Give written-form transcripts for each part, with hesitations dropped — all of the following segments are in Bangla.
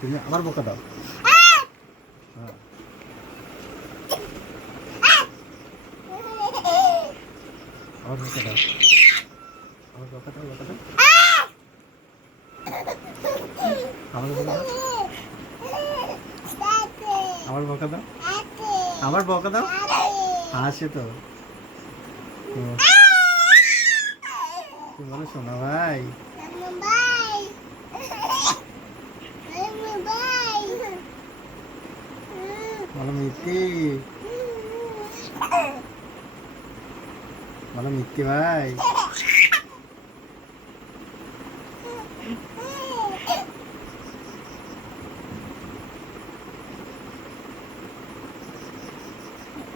তুমি আবার বকা দাও। হ্যাঁ আবার বকা দাও, আবার বকা দাও, বকা দাও, আবার বকা দাও, আবার বকা দাও, আবার বকা দাও। হাসে তো বলো শোনা ভাই। বলো মিত্তি, বলো মিত্তি ভাই।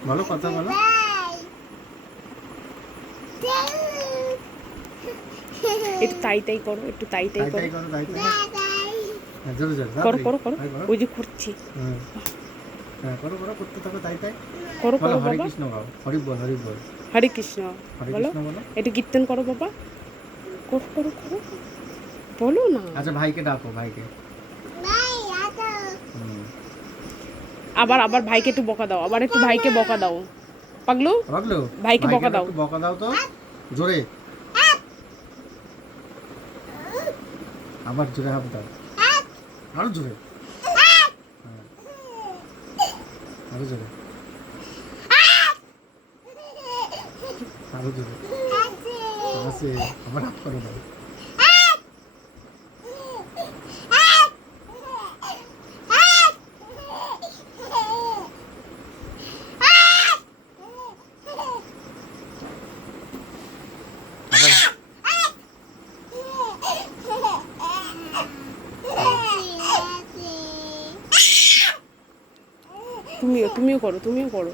বলো কথা বলো। একটু তাই তাই করো, একটু তাই তাই করো, করো, তাই তাই জোরে জোরে করো করো করো, ওই যে করছি। হ্যাঁ করো করো, করতে থাকো তাই তাই। করো বলো করো হরে বাবা, কৃষ্ণ গাও, হরি বল, হরি বল, হরে কৃষ্ণ হরে বলো, কৃষ্ণ বলো। একটু কীর্তন করো বাবা, করো করো করো, বলো না। আচ্ছা ভাইকে ডাকো, ভাইকে। আবার আবার ভাইকে একটু বকা দাও, আবার একটু ভাইকে বকা দাও। পাগলু পাগলু ভাইকে বকা দাও, একটু বকা দাও তো জোরে, আবার জোরে হাত দাও, আরো জোরে, আরো জোরে, আরো জোরে। আছে আবার হাত করে দাও। তুমিও তুমিও করো, তুমিও করো।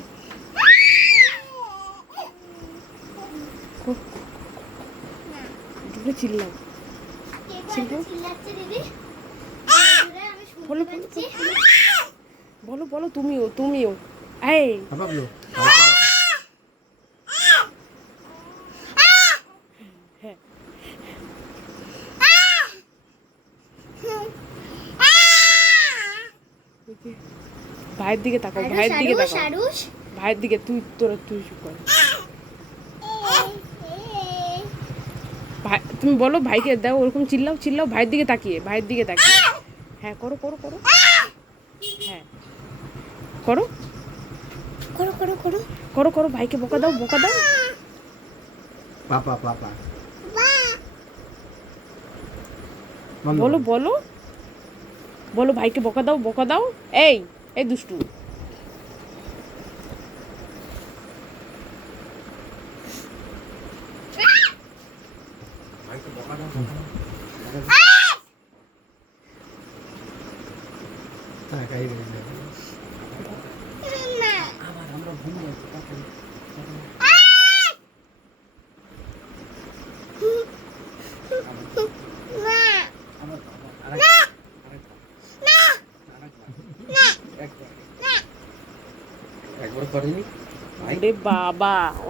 চিল্লাও, বলো বলো বলো, তুমিও তুমিও। এই হ্যাঁ, ভাইয়ের দিকে তাকাও, ভাইয়ের দিকে তাকাও, ভাইয়ের দিকে। তুই চুপ কর। ভাই তুমি বলো ভাইকে দাও, ওরকম চিল্লাও চিল্লাও, ভাইয়ের দিকে তাকিয়ে, ভাইয়ের দিকে তাকিয়ে। হ্যাঁ করো করো করো, হ্যাঁ করো করো করো করো করো করো, ভাইকে বকা দাও, বকা দাও। পাপা পাপা বলো বলো বলো, ভাইকে বকা দাও, বকা দাও। এই এই দুষ্টু, ভাইকে বকা দাও, তাকাই রে আবার আমরা ভুলে যাচ্ছি, তাকাই একবার করেনি ভাই। বাবা।